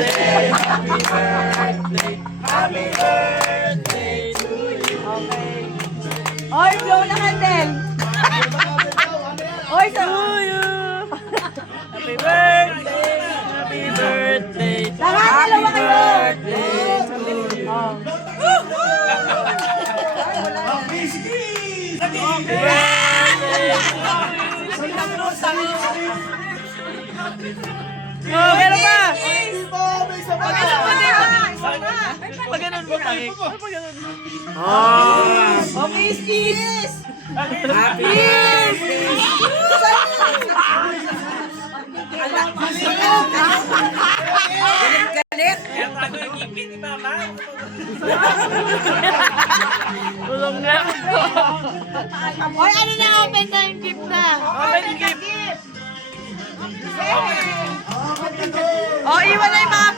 birthday, happy birthday, happy birthday to you. Okay. Oy, blow na candle. Oy, To you. Happy birthday, happy birthday, Lahat, happy dalawa kayo. birthday to you. Oh, meron pa! Pag ganun mo, tangi. Pag ganun mo. Oh, kiss, kiss. Happy birthday! Galit. Tulong nga. Oy, ano na, open na yung gift na. Open gift. Oh, iwan na yung mga